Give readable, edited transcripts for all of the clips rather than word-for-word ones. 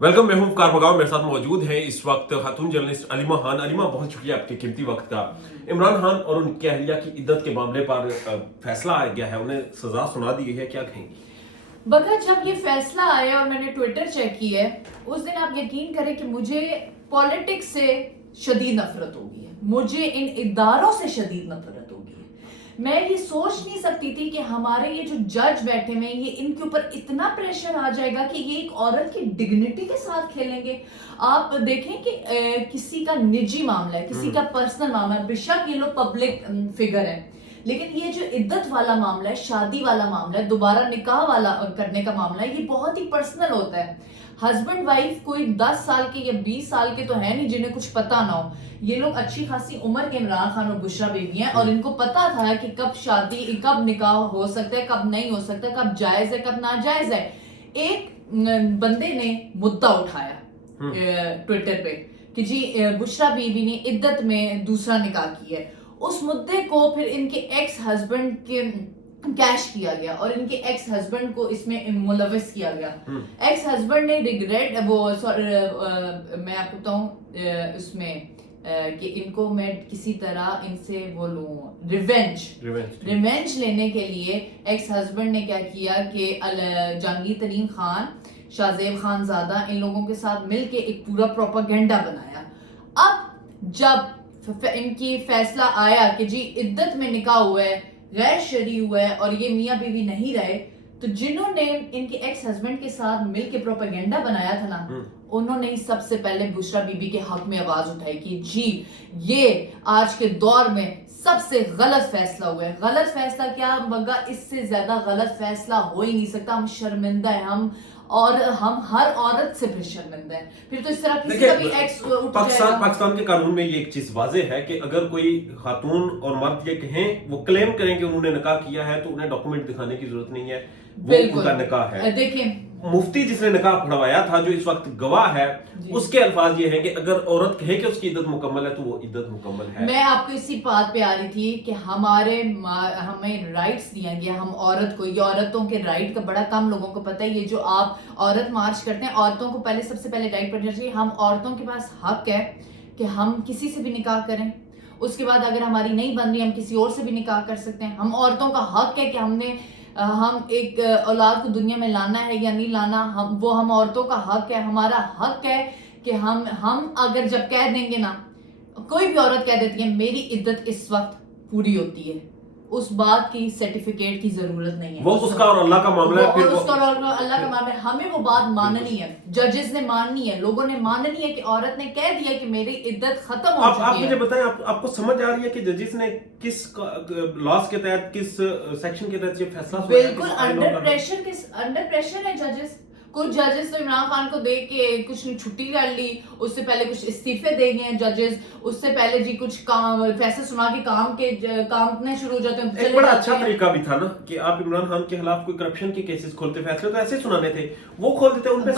Welcome, मैं हूं car भगाओ। मेरे साथ मौजूद है इस वक्त खातून जर्नलिस्ट अलीमा खान। अलीमा, बहुत शुक्रिया आपके कीमती वक्त का। इमरान खान और उनकी अहलिया की इद्दत के मामले पर फैसला आ गया है, उन्हें सजा सुना दी गई है, क्या कहेंगी? बगा जब ये फैसला आया और मैंने ट्विटर चेक की है, उस दिन आप यकीन करें कि मुझे पॉलिटिक्स से शदीद नफरत होगी है, मुझे इन इदारों से शदीद नफरत होगी है। मैं ये सोच नहीं सकती थी कि हमारे ये जो जज बैठे हुए हैं, ये इनके ऊपर इतना प्रेशर आ जाएगा कि ये एक औरत की डिग्निटी के साथ खेलेंगे। आप देखें कि किसी का निजी मामला है, किसी का पर्सनल मामला है, बेशक ये लोग पब्लिक फिगर है, लेकिन ये जो इद्दत वाला मामला है, शादी वाला मामला है, दोबारा निकाह वाला करने का मामला है, ये बहुत ही पर्सनल होता है। हस्बैंड वाइफ कोई 10 साल के या 20 साल के तो है नहीं जिन्हें कुछ पता ना हो। ये लोग अच्छी खासी उम्र के इमरान खान और बुशरा बीबी हैं और इनको पता था कि कब शादी, कब निकाह हो सकता है, कब नहीं हो सकता, कब जायज है, कब नाजायज है। एक बंदे ने मुद्दा उठाया ट्विटर पे कि जी बुशरा बीबी ने इद्दत में दूसरा निकाह किया है। उस मुद्दे को फिर इनके एक्स हस्बैंड के कैश किया गया और इनके एक्स हस्बैंड को इसमें मुलविस किया गया। एक्स हस्बैंड ने रिग्रेट मैं आपको बताऊं उसमें कि इनको मैं किसी तरह इनसे वो लूं रिवेंज लेने के लिए एक्स हस्बैंड ने क्या किया कि जहांगीर तरीन खान, शाहजेब खान ज़ादा, इन लोगों के साथ मिलके एक पूरा प्रोपेगेंडा बनाया। अब जब इनकी फैसला आया कि जी इद्दत में निकाह हुआ है, गैर शरई हुआ है और ये मियाँ बीवी नहीं रहे, तो जिन्होंने इनके एक्स हस्बैंड के साथ मिलके प्रोपेगेंडा बनाया था ना, उन्होंने ही सबसे पहले बुशरा बीबी के हक में आवाज उठाई कि जी ये आज के दौर में सबसे गलत फैसला हुआ है। गलत फैसला क्या मगा, इससे ज्यादा गलत फैसला हो ही नहीं सकता। हम शर्मिंदा है, हम हर औरत से फिर शर्मिंदा है। फिर तो इस तरह किसी का भी एक्स पाकिस्तान के कानून में ये एक चीज वाजे है कि अगर कोई खातून और मर्द ये कहें, वो क्लेम करें कि उन्होंने निकाह किया है, तो उन्हें डॉक्यूमेंट दिखाने की जरूरत नहीं है, वो उनका निकाह है। देखिए, मुफ्ती जिसने निकाह पढ़वाया था, जो इस वक्त गवाह है, उसके अल्फाज ये हैं कि अगर औरत कहे कि उसकी इद्दत मुकम्मल है, तो वो इद्दत मुकम्मल है। मैं आपको इसी बात पे आ रही थी कि हमें राइट्स दिया गया, हम औरत को, ये औरतों के राइट का बड़ा कम लोगों को पता है। ये जो आप औरत मार्च करते हैं, औरतों को सबसे पहले राइट पढ़ना चाहिए। हम औरतों के पास हक है कि हम किसी से भी निकाह करें, उसके बाद अगर हमारी नहीं बन रही हम किसी और से भी निकाह कर सकते हैं। हम औरतों का हक है कि हम एक औलाद को दुनिया में लाना है या नहीं लाना, हम औरतों का हक है। हमारा हक है कि हम अगर जब कह देंगे ना, कोई भी औरत कह देती है मेरी इद्दत इस वक्त पूरी होती है, उस बात की सर्टिफिकेट की जरूरत नहीं है। वो उसका और अल्लाह का मामला है, फिर उसका और अल्लाह का मामला है। हमें वो बात माननी है, जजेस ने माननी है, लोगों ने माननी है कि औरत ने कह दिया कि मेरी इद्दत खत्म हो चुकी है। आप मुझे बताएं, आपको समझ आ रही है कि जजेस ने किस लॉस के तहत, किस सेक्शन के तहत ये फैसला सुनाया? बिल्कुल अंडर प्रेशर है जजेस। कुछ जजेस तो इमरान खान को देख के कुछ छुट्टी कर ली, उससे पहले कुछ इस्तीफे दे गए हैं जजेस, उससे पहले जी कुछ काम फैसले सुना के काम ने शुरू हो जाते हैं। एक बड़ा अच्छा तरीका भी था ना कि आप इमरान खान के खिलाफ कोई करप्शन के केसेस खोलते, फैसले तो ऐसे सुनाने थे, वो खोल देते। उन पे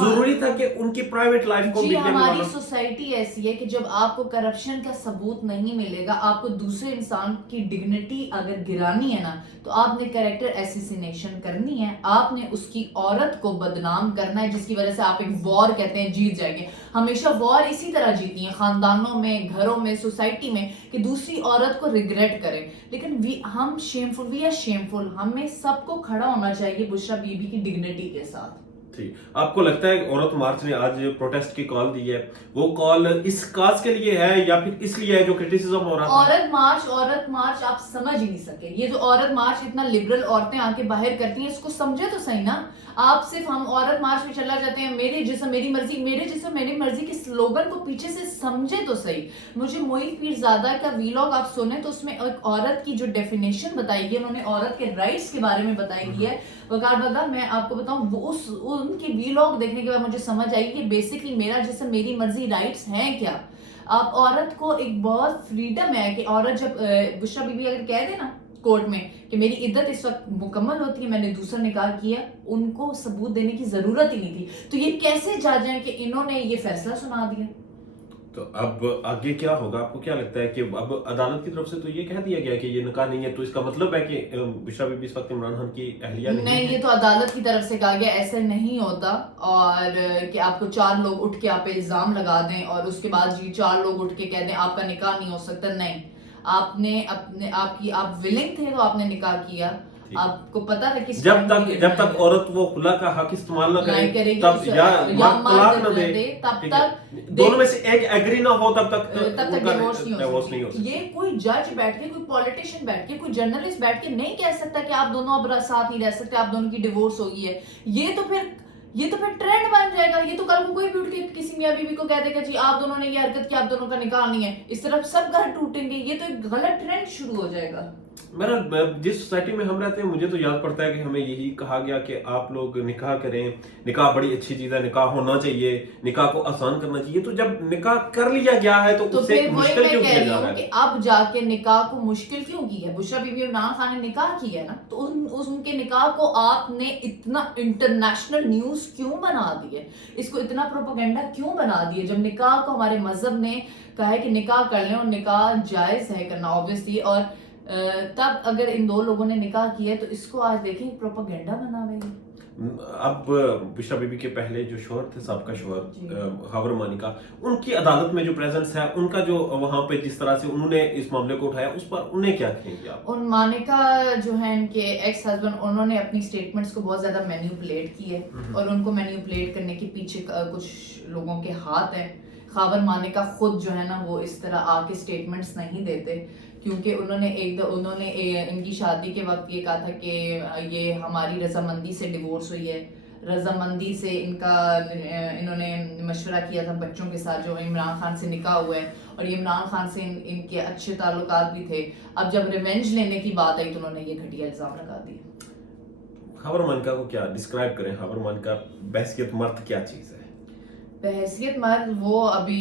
जरूरी था कि उनकी प्राइवेट लाइफ को। हमारी सोसाइटी ऐसी है कि जब आपको करप्शन का सबूत नहीं मिलेगा, आपको दूसरे इंसान की डिग्निटी अगर गिरानी है ना, तो आपने कैरेक्टर एसिसिनेशन करनी है, आपने उसकी औरत को बदनाम करना है, जिसकी वजह से आप एक वॉर कहते हैं जीत जाएंगे। हमेशा वॉर इसी तरह जीती है, खानदानों में, घरों में, सोसाइटी में, कि दूसरी औरत को रिग्रेट करें। लेकिन वी आर शेमफुल। हमें सबको खड़ा होना चाहिए बुशरा बीबी की डिग्निटी के साथ। आपको लगता है औरत मार्च ने आज प्रोटेस्ट की कॉल दी है, वो कॉल इस काज के लिए है या फिर इसलिए है जो क्रिटिसिज्म हो रहा है? औरत मार्च आप समझ ही नहीं सके। ये जो औरत मार्च इतना लिबरल औरतें आके बाहर करती हैं, इसको समझे तो सही ना। आप सिर्फ हम औरत मार्च में चला जाते हैं, मेरे जिस्म मेरी मर्जी के स्लोगन को पीछे से समझे तो सही। मुझे मोइन पीरजादा का वीलॉग आप सुने तो उसमें एक औरत की जो डेफिनेशन बताई गई, उन्होंने औरत के राइट्स के बारे में बताई गई है। वकार बगा, मैं आपको बताऊं, वो उनकी वीलॉग देखने के बाद मुझे समझ आई कि बेसिकली मेरा जिस्म मेरी मर्जी राइट्स हैं क्या। आप औरत को एक बहुत फ्रीडम है कि औरत जब बुशरा बीबी अगर कह दे ना कोर्ट में कि मेरी इद्दत इस वक्त मुकम्मल होती है, मैंने दूसरा निकाह किया, उनको सबूत देने की जरूरत ही नहीं थी। तो ये कैसे जज हैं कि इन्होंने ये फैसला सुना दिया? तो अब आगे क्या होगा, आपको क्या लगता है कि अब अदालत की तरफ से तो ये कह दिया गया कि ये निकाह नहीं है, तो इसका मतलब है कि बुशरा बीबी इस वक्त इमरान खान की अहलिया नहीं नहीं, है? ये तो अदालत की तरफ से कहा गया, ऐसा नहीं होता। और कि आपको 4 लोग उठ के आप पे इल्जाम लगा दें और उसके बाद जी 4 लोग उठ के कह दें आपका निकाह नहीं हो सकता, नहीं। आपने अपने आपकी आप विलिंग थे तो आपने निकाह किया, आपको पता था किस जब तक औरत वो खुला का हक इस्तेमाल ना करे, करेगी, तब या तलाक न दे, तब ठीक है? तक दोनों में से एक एग्री ना हो तब तक डिवोर्स नहीं हो सकता। ये कोई जज बैठ के, कोई पॉलिटिशियन बैठ के, कोई जर्नलिस्ट बैठ के नहीं कह सकता कि आप दोनों अब साथ नहीं रह सकते, आप दोनों की डिवोर्स होगी है। ये तो फिर ट्रेंड बन जाएगा। ये तो कल को कोई भी उठ के किसी मियां बीवी को कह देगा जी आप दोनों ने ये हरकत की, आप दोनों का निकाह नहीं है, इस तरफ सब घर टूटेंगे। ये तो एक गलत ट्रेंड शुरू हो जाएगा। मेरा जिस सोसाइटी में हम रहते हैं, मुझे तो याद पड़ता है कि हमें यही कहा गया कि आप लोग निकाह करें, निकाह बड़ी अच्छी चीज है, निकाह होना चाहिए, निकाह को आसान करना चाहिए। तो जब निकाह कर लिया गया है तो उससे मुश्किल क्यों किया जा रहा है? कि अब जाके निकाह को मुश्किल क्यों की है? बुशरा बीबी इमरान खान ने निकाह किया है ना, तो उनके निकाह को आपने इतना इंटरनेशनल न्यूज क्यों बना दिए, इसको इतना प्रोपेगेंडा क्यों बना दिए, जब निकाह को हमारे मजहब ने कहा है कि निकाह कर लें और निकाह जायज है करना ऑब्वियसली। और तब अगर इन 2 लोगों ने निकाह किया है तो इसको आज देखें प्रोपेगेंडा बना रहे हैं। अब बुशरा बीबी के पहले जो शोहर थे, सबका शोहर खावर मानिका, उनकी अदालत में जो प्रेजेंस है, उनका जो वहां पे जिस तरह से उन्होंने इस मामले को उठाया, उस पर उन्हें क्या कहेंगे आप? उन मानिका जो है इनके एक्स हस्बैंड, उन्होंने अपनी स्टेटमेंट्स को बहुत ज्यादा मैनिपुलेट की है और उनको मैनिपुलेट करने के पीछे कुछ लोगों के हाथ हैं। खावर मानिका खुद जो है ना वो इस तरह आके स्टेटमेंट्स नहीं देते, क्योंकि उन्होंने इनकी शादी के वक्त ये कहा था कि ये हमारी रजामंदी से डिवोर्स हुई है, रजामंदी से इन्होंने मशवरा किया था बच्चों के साथ, जो इमरान खान से निकाह हुआ है और ये इमरान खान से इनके अच्छे ताल्लुकात भी थे। अब जब रिवेंज लेने की बात आई तो उन्होंने ये घटिया इल्जाम लगा दिए। खावर मानिका को क्या डिस्क्राइब करें? खावर मानिका बहसियत मर्द क्या चीज है? बहसियत मर्द वो अभी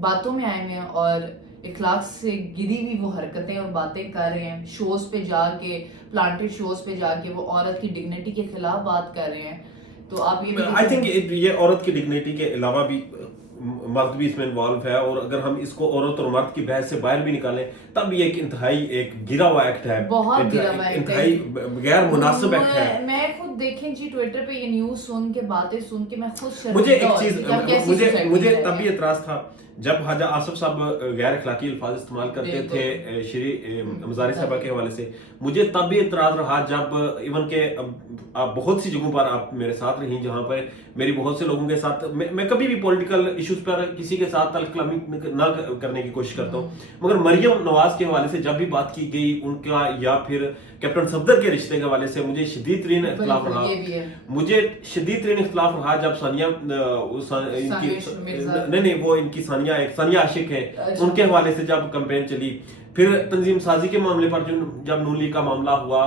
बातों में आए हैं और इखलाक से गिरी हुई वो हरकतें और बातें कर रहे हैं। शोज पे जाके, प्लांटेड शोज पे जाके वो औरत की डिग्निटी के खिलाफ बात कर रहे हैं। तो आप ये आई थिंक ये औरत की डिग्निटी के अलावा भी मर्द भी इसमें इन्वॉल्व है, और अगर हम इसको औरत और मर्द की बहस से बाहर भी निकालें तब भी एक इंतहाई एक गिरा हुआ एक्ट है, बहुत गिरा हुआ एक्ट है, इंतहाई गैर मुनासिब एक्ट है। मैं खुद देखें जी ट्विटर पे ये न्यूज सुन के, बातें सुन के मैं खुद मुझे एक चीज मुझे तभी एतराज था जब हाजा आसिफ साहब गैर अखलाकी अल्फाज इस्तेमाल करते थे श्री मजारी साहबा के हवाले से। मुझे तब भी एतराज रहा जब इवन के आप बहुत सी जगहों पर आप मेरे साथ रही, जहां पर मेरी बहुत से लोगों के साथ मैं कभी भी पॉलिटिकल इश्यूज पर किसी के साथ तलकलामी ना करने की कोशिश करता हूँ, मगर मरियम नवाज के हवाले से जब भी बात की गई उनका, या फिर कैप्टन सफदर के रिश्ते के हवाले से, मुझे शदीद तरीन इख्तिलाफ रहा। मुझे शदीद तरीन इख्तिलाफ रहा जब सानिया वो इनकी सानिया आशिक है, उनके हवाले से जब कैंपेन चली। फिर तंजीम साजी के मामले पर जब नून लीग का मामला हुआ,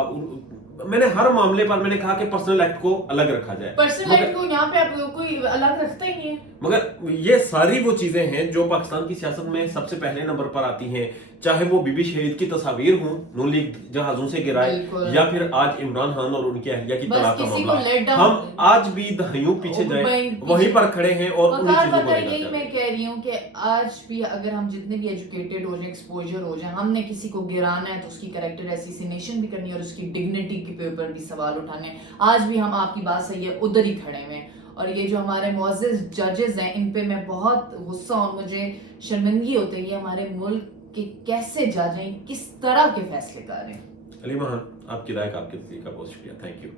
मैंने हर मामले पर मैंने कहा कि पर्सनल एक्ट को अलग रखा जाए। पर्सनल एक्ट को यहाँ पे आप कोई अलग रखता ही नहीं है। मगर ये सारी वो चीजें हैं जो पाकिस्तान की सियासत में सबसे पहले नंबर पर आती हैं, चाहे वो बीबी शहीद की तस्वीर हो, नून लीग जहाजों से गिराए, या फिर आज इमरान खान और उनकी अहलिया की तलाक का मामला। हम आज भी दहाइयों पीछे जाए वहीं पर खड़े हैं और उन्हीं चीजों को यही मैं कह रही हूँ कि आज भी अगर हम जितने भी एजुकेटेड हो जाए, एक्सपोजर हो जाए, हमने किसी को गिराना है तो उसकी कैरेक्टर एसिसिनेशन भी करनी है और उसकी डिग्निटी के ऊपर भी सवाल उठाने। आज भी हम आपकी बात सही है उधर ही खड़े हुए हैं। और ये जो हमारे मुअज़्ज़िज़ जजेस हैं, इन पे मैं बहुत गुस्सा और मुझे शर्मिंदगी होती है, ये हमारे मुल्क के कैसे जज हैं, किस तरह के फैसले कर रहे हैं। अलीमा खान, आपकी राय का, आपके नज़रिए का बहुत शुक्रिया, थैंक यू।